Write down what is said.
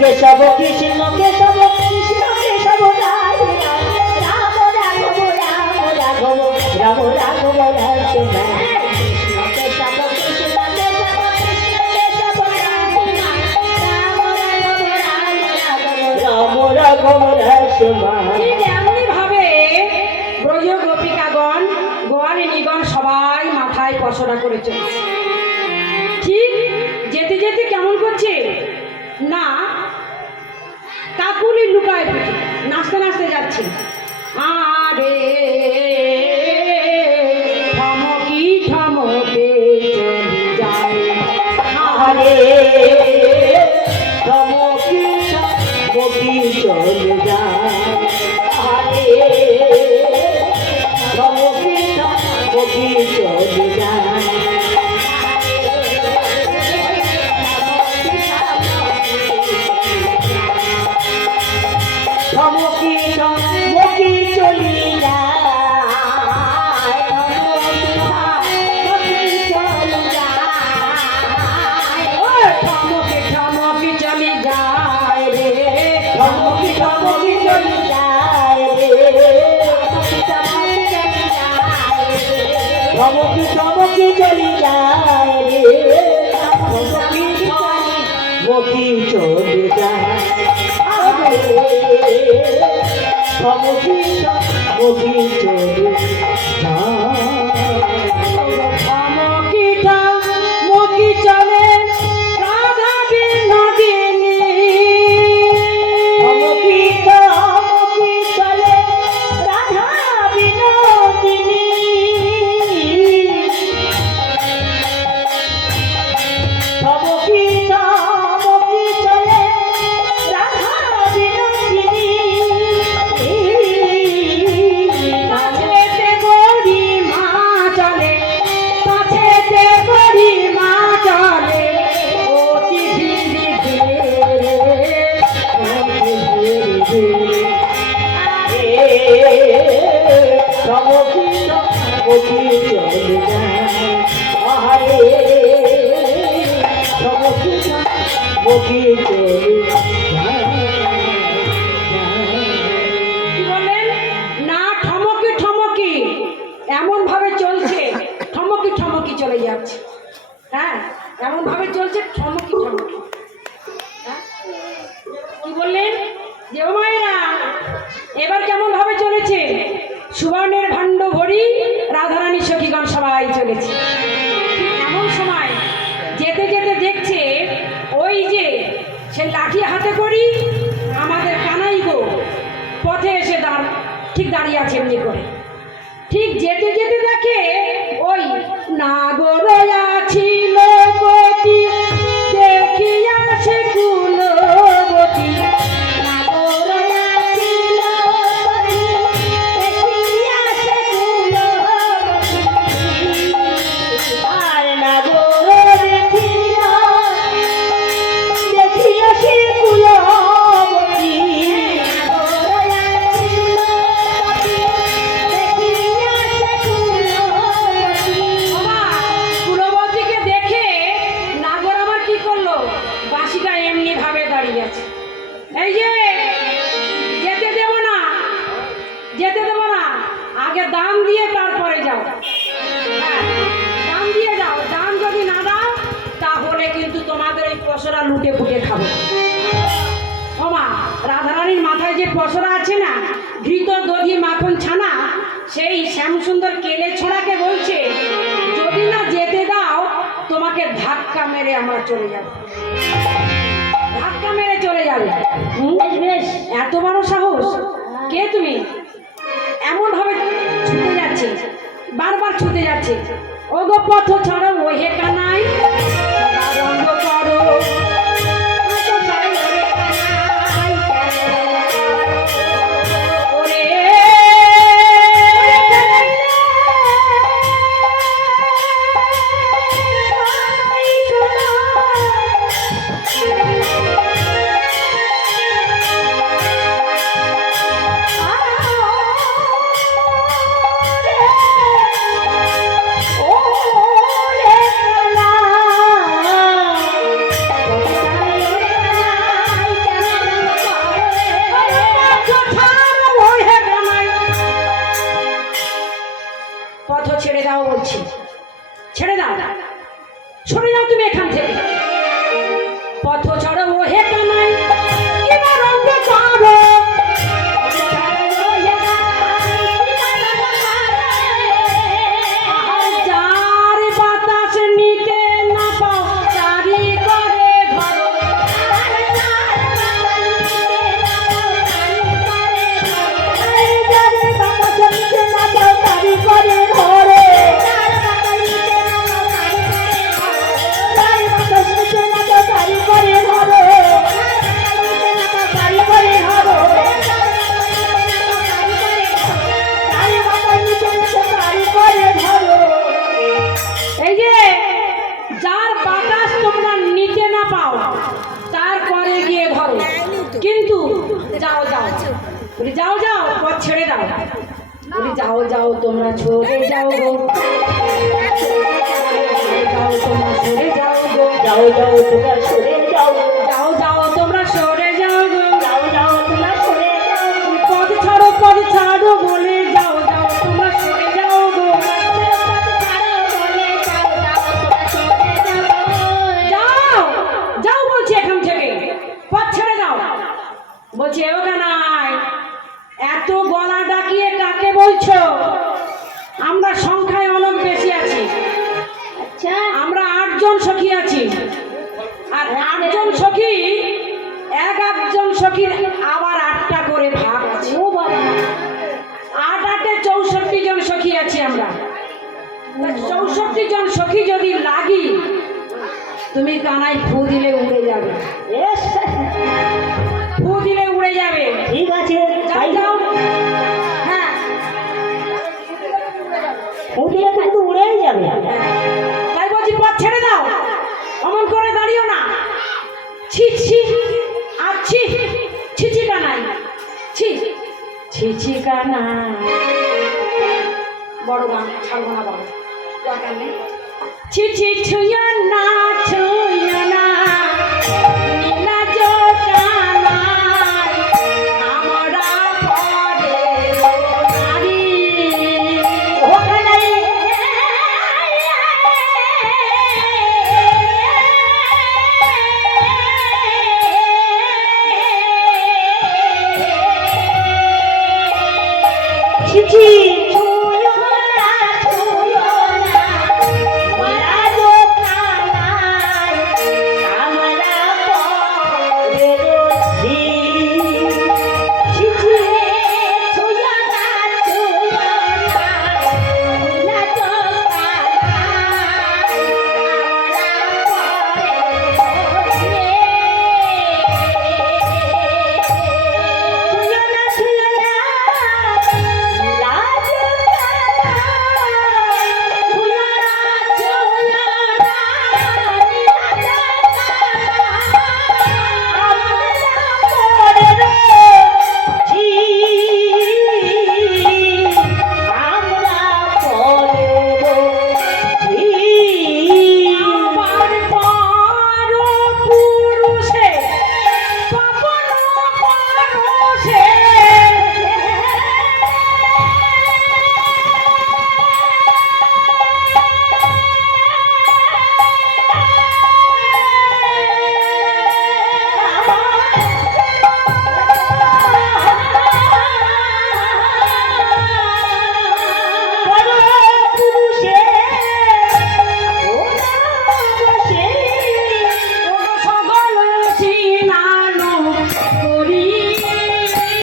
কেশব কৃষ্ণ কেশব কৃষ্ণ কেশব রাম রাম রাঘব রাম রাঘব রাম রাঘব রাম কেশব কৃষ্ণ কেশব কৃষ্ণ কেশব রাম রাঘব রাম। ঠিক এমনি ভাবে ব্রজ গোপিকাগণ গোয়ালিনীগণ সবাই মাথায় পসরা করে চলছে। ঠিক যেতে যেতে কেমন করছে না কাকুলি লুকায় নাচতে নাচতে যাচ্ছে। আরে থমকি থমকে চলে যায়, আরে থমকি থমকি চলে যায়, আরে থমকি থমকি চলে যায়। থমকি থমকি চলি যায়, থমকি চলি যায়, ও থমকে থমকে চলে যায় রে, থমকি থমকি চলি যায় রে, থমকি থমকি চলি যায় রে, থমকি থমকি চলি যায়, থমকি থমকি চলি যায়। থমকি থমকি চলে রাধা বিনোদিনী, থমকি থমকি চলে রাধা বিনোদিনী, থমকি থমকি চলে রাধা বিনোদিনী, কাছেতে গড়ি মা চলে, কাছেতে গড়ি মা চলে, অতি ধীরে ধীরে, অতি ধীরে ধীরে। থমকি থমকি চলে যায়, আরে থমকি থমকি চলে যায়। কি বললেন না ঠমকি ঠমকি এমন ভাবে চলছে, ঠমকি ঠমকি চলে যাচ্ছে। হ্যাঁ এমন ভাবে চলছে ঠমকি ঠমকি। হ্যাঁ কি বললেন যে ও মায়েরা এবার কেমন ভাবে চলেছে, সুবর্ণের ভাণ্ড ভরি রাধারানী সখীগণ সবাই চলেছে। ঠিক এমন সময় যেতে যেতে দেখছে ওই যে সে লাঠি হাতে করি আমাদের কানাই গো পথে এসে ঠিক দাঁড়িয়ে আছে এমনি করে। ঠিক যেতে যেতে দেখে ওই নাগর ছিল গতি, দেখিয়া সে কুলবতী, নাগর ছিল গতি, দেখিয়া সে কুলবতী, আর নাগর দেখিয়া দেখিয়া সে কুলবতী, কুলবতীকে দেখে নাগর আবার কি করলো, বাঁশিটা এমনি ভাবে দাঁড়িয়ে আছে। এই যে যেতে দেব না, যেতে দেব না, আগে দাম দিয়ে তারপরে যাও। হ্যাঁ, দাম দিয়ে যাও, দাম যদি না দাও তাহলে কিন্তু তোমাদের এই পসরা লুটে ফুটে খাবো। ওমা রাধারানীর মাথায় যে পসরা আছে না, ঘৃত দধি মাখন ছানা, সেই শ্যামসুন্দর কেলে ছোড়াকে বলছে যদি না যেতে দাও তোমাকে ধাক্কা মেরে আমরা চলে যাব, ধাক্কা মেরে চলে যাবে। বেশ এত বড় সাহস, কে তুমি? এমন ভাবে ছুটে যাচ্ছে, বারবার ছুটে যাচ্ছে। ও গো পথ ছাড়ো ও হে কানাই, বন্ধ করো কিন্তু যাও যাও বলি যাও যাও পথ ছেড়ে দাও বলি যাও যাও তোমরা সরে যাও গো যাও তোমরা সরে যাও গো যাও যাও তোমরা সরে যাও যাও যাও তোমরা সরে যাও গো যাও যাও তোমরা সরে যাও পথ ছাড়ো বলে যাও যাও তোমরা সরে যাও গো যাও যাও বলছি এখান থেকে পথ ছেড়ে দাও বলছি ওখানাই এত গলা ডাকিয়ে কাকে বলছো আমরা সংখ্যায় অনেক বেশি আছি আচ্ছা আমরা 8 জন সখী আছি আর 8 জন সখী একজন সখীর আবার 8টা করে ভাগ আছে ও বাবা 8 8 64 জন সখী আছি আমরা 64 জন সখী যদি লাগি তুমি কানাই ফু দিলে উড়ে যাবে বেশ ফু দিলে উড়ে যাবে ঠিক আছে যাও তাই যাও হ্যাঁ উঠলে কিন্তু উড়েই যাবে তাই বলছি পথ ছেড়ে দাও অমন করে দাঁড়িও না ছি ছি আছি ছিচি কানাই ছি ছিচি কানাই বড় গান ছাড়বো না বাবা দরকার নেই ছি ছি ছুঁয়া না ছুঁ